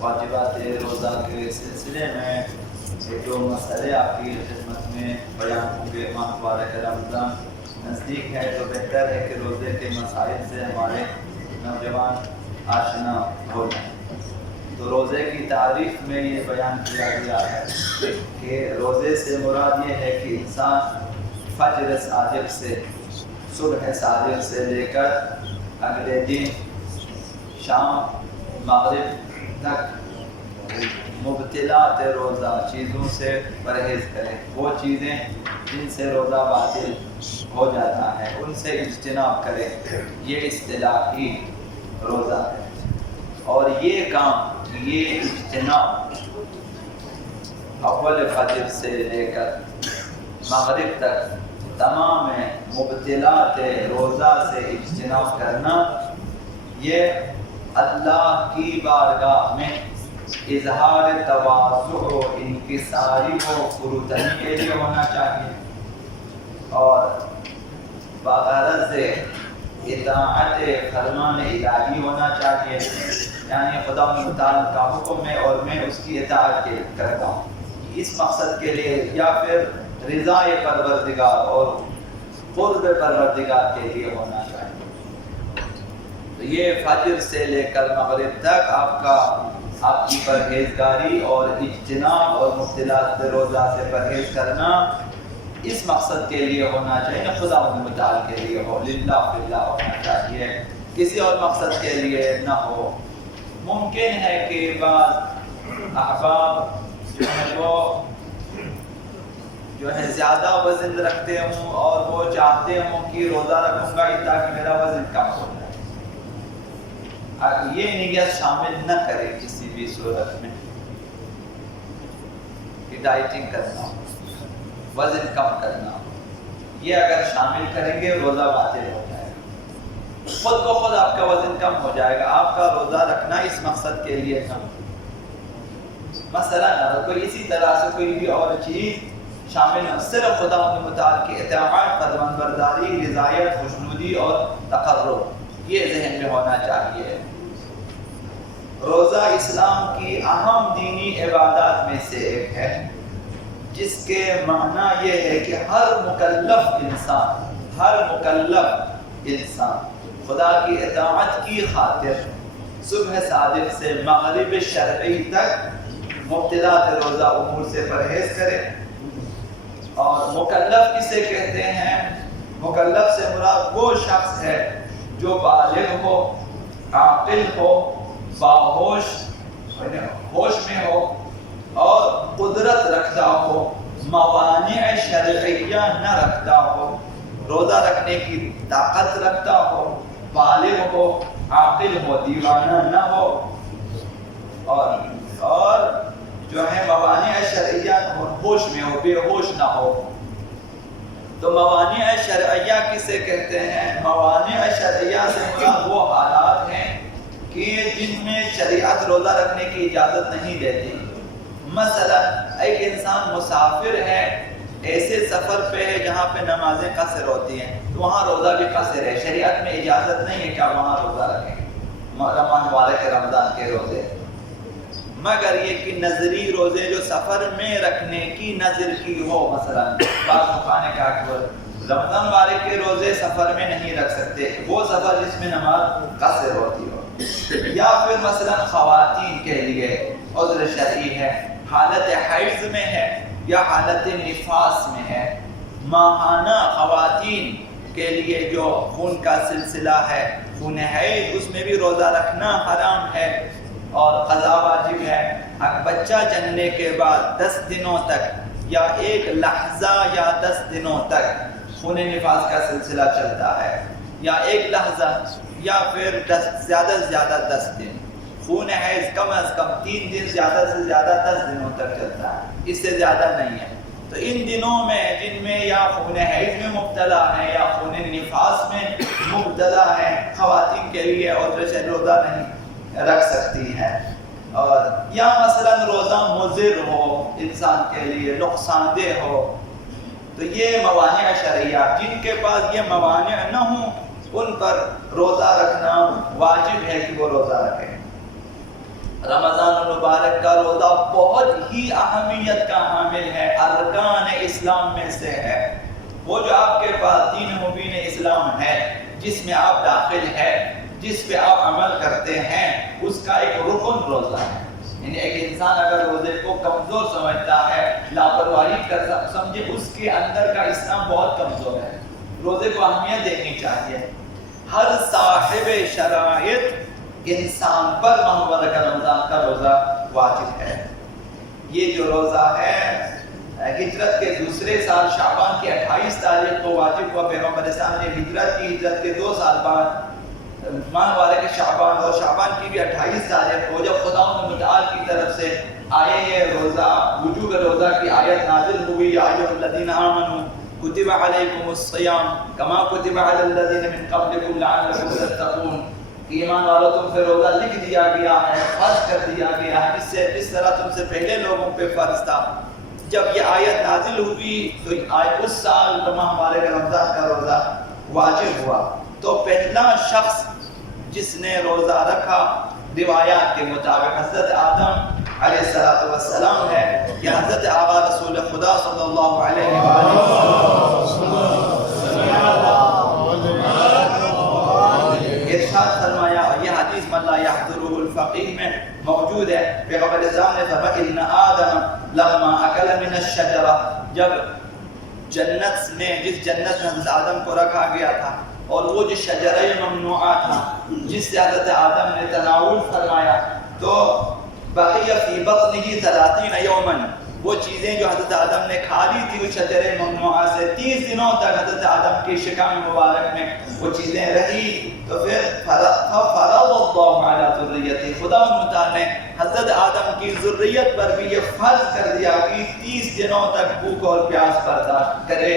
واجبات روزہ کے سلسلے میں ایک دو مسئلے آپ کی خدمت میں بیان ہوں گے۔ ماہ مبارک رمضان نزدیک ہے تو بہتر ہے کہ روزے کے مسائل سے ہمارے نوجوان آشنا ہو جائیں۔ تو روزے کی تعریف میں یہ بیان کیا گیا ہے کہ روزے سے مراد یہ ہے کہ انسان فجر صادق سے، صبح صادق سے لے کر اگلے دن شام مغرب تک مبتلات روزہ چیزوں سے پرہیز کرے۔ وہ چیزیں جن سے روزہ باطل ہو جاتا ہے ان سے اجتناب کرے، یہ اصطلاحی روزہ ہے۔ اور یہ کام، یہ اجتناب اول فجر سے لے کر مغرب تک تمام مبتلات روزہ سے اجتناب کرنا، یہ اللہ کی بارگاہ میں اظہار تواضع و انکساری و فروتنی کے لیے ہونا چاہیے، اور بغرض اطاعت فرمان الہی ہونا چاہیے، یعنی خدا متعال کا حکم ہے اور میں اس کی اطاعت کرتا ہوں، اس مقصد کے لیے، یا پھر رضا پروردگار اور قرب پروردگار کے لیے ہونا چاہیے۔ تو یہ فجر سے لے کر مغرب تک آپ کی پرہیزگاری اور اجتناب اور مبتلات روزہ سے پرہیز کرنا اس مقصد کے لیے ہونا چاہیے، خدا متعال کے لیے ہو، للہ فی اللہ ہونا چاہیے، کسی اور مقصد کے لیے نہ ہو۔ ممکن ہے کہ بعض احباب جو ہے زیادہ وزن رکھتے ہوں اور وہ چاہتے ہوں کہ روزہ رکھوں گا تاکہ میرا وزن کم ہو جائے۔ یہ نیت شامل نہ کرے کسی بھی صورت میں کہ ڈائٹنگ کرنا ہو، وزن کم کرنا ہو، یہ اگر شامل کریں گے روزہ باطل ہو جائے گا، خود کو خود آپ کا وزن کم ہو جائے گا۔ آپ کا روزہ رکھنا اس مقصد کے لیے تھا، مثلا کوئی اسی طرح سے کوئی بھی اور چیز شامل نہ، صرف خدا متعال کی اطاعت، فرمانبرداری، رضایت، خوشنودی اور تقرب، یہ ذہن میں ہونا چاہیے۔ روزہ اسلام کی اہم دینی عبادات میں سے ایک ہے، جس کے معنی یہ ہے کہ ہر مکلف انسان خدا کی اطاعت کی خاطر صبح صادق سے مغرب شرعی تک مبتلات روزہ امور سے پرہیز کرے۔ اور مکلف کسے کہتے ہیں؟ مکلف سے مراد وہ شخص ہے جو بالغ ہو، عاقل ہو، باہوش، ہوش میں ہو اور قدرت رکھتا ہو، موانع شرعیہ نہ رکھتا ہو، روزہ رکھنے کی طاقت رکھتا ہو، بالغ ہو، عاقل ہو، دیوانہ نہ ہو، اور جو ہے موانع شرعیہ ہوش میں ہو، بے ہوش نہ ہو۔ تو موانع شرعیہ کسے کہتے ہیں؟ موانع شرعیہ سے مراد وہ حالات ہیں کہ جن میں شریعت روزہ رکھنے کی اجازت نہیں دیتی۔ مثلا ایک انسان مسافر ہے، ایسے سفر پہ ہے جہاں پہ نمازیں قصر ہوتی ہیں، تو وہاں روزہ بھی قصر ہے، شریعت میں اجازت نہیں ہے کہ آپ وہاں روزہ رکھیں ماہ مبارک رمضان کے روزے، مگر یہ کہ نظری روزے جو سفر میں رکھنے کی نظر کی ہو، مثلا بعض مخانے کا رمضان مبارک کے روزے سفر میں نہیں رکھ سکتے، وہ سفر جس میں نماز قصر ہوتی ہو، یا پھر مثلا خواتین کے لیے عذر شرعی ہے، حالت حیض میں ہے یا حالت نفاس میں ہے، ماہانہ خواتین کے لیے جو خون کا سلسلہ ہے، خون حیض، اس میں بھی روزہ رکھنا حرام ہے اور قضا واجب ہے۔ بچہ جننے کے بعد 10 دنوں تک یا ایک لحظہ یا 10 دنوں تک خون نفاس کا سلسلہ چلتا ہے، یا ایک لحظہ یا پھر زیادہ سے زیادہ 10 دن، خون حیض کم از کم 3 دن، زیادہ سے زیادہ 10 دنوں تک چلتا ہے، اس سے زیادہ نہیں ہے۔ تو ان دنوں میں جن میں یا خون حیض میں مبتلا ہے یا خون نفاس میں مبتلا ہے، خواتین کے لیے عذر شرعی روزہ نہیں رکھ سکتی ہیں۔ اور یا مثلا روزہ مضر ہو، انسان کے لیے نقصان دہ ہو، تو یہ موانع شرعیہ، جن کے پاس یہ موانع نہ ہوں ان پر روزہ رکھنا واجب ہے کہ وہ روزہ رکھیں۔ رمضان المبارک کا روزہ بہت ہی اہمیت کا حامل ہے، ارکان اسلام میں سے ہے۔ وہ جو آپ کے پاس دین مبین اسلام ہے، جس میں آپ داخل ہے، جس پہ آپ عمل کرتے ہیں، اس کا ایک رکن روزہ ہے۔ یعنی ایک انسان اگر روزے کو کمزور سمجھتا ہے، لاپرواہی کر سمجھے، اس کے اندر کا اسلام بہت کمزور ہے۔ روزے کو اہمیت دینی چاہیے۔ ہر صاحب شرائط انسان پر ماہ مبارک رمضان کا روزہ واجب ہے۔ یہ جو روزہ ہے ہجرت کے دوسرے سال شعبان کی 28 تاریخ کو واجب ہوا۔ پیغمبر اسلام نے ہجرت کے 2 سال بعد ماہ مبارک شعبان، اور شعبان کی بھی 28 تاریخ کو جب خدا متعال کی طرف سے آئے یہ روزہ، وجوب روزہ کی آیت نازل ہوئی، یا ایھا الذین آمنوا کتب علیکم الصیام کما کتب علی الذین من قبلکم لعلکم تتقون، ایمان والو تم سے روزہ لکھ دیا گیا ہے، فرض کر دیا گیا ہے، جس طرح تم سے پہلے لوگوں پہ فرض تھا۔ جب یہ آیت نازل ہوئی تو اس سال ماہ مبارک رمضان کا روزہ واجب ہوا۔ تو پہلا شخص جس نے روزہ رکھا روایات کے مطابق حضرت آدم علیہ السلام ہے، یا حضرت آقا رسول خدا صلی اللہ علیہ وسلم ارشاد فرمایا، یہ حدیث من لا يحضره الفقیہ میں موجود ہے۔ پیغمبر اسلام نے فرمایا ان آدم لما اکل من الشجرہ، جب جنت میں، جس جنت میں حضرت آدم کو رکھا گیا تھا، اور وہ جو شجرہ ممنوعہ تھا جس سے حضرت آدم نے تناول فرمایا، تو بقی فی بطنہ 30 یوما، وہ چیزیں جو حضرت آدم نے کھا لی تھی اس شجرہ ممنوعہ سے، 30 دنوں تک حضرت آدم کی شکم مبارک میں وہ چیزیں رہی۔ تو پھر فرض اللہ علی ذریتہ، خدا متعال نے حضرت آدم کی ذریت پر بھی یہ فرض کر دیا کہ 30 دنوں تک بھوک اور پیاس برداشت کرے۔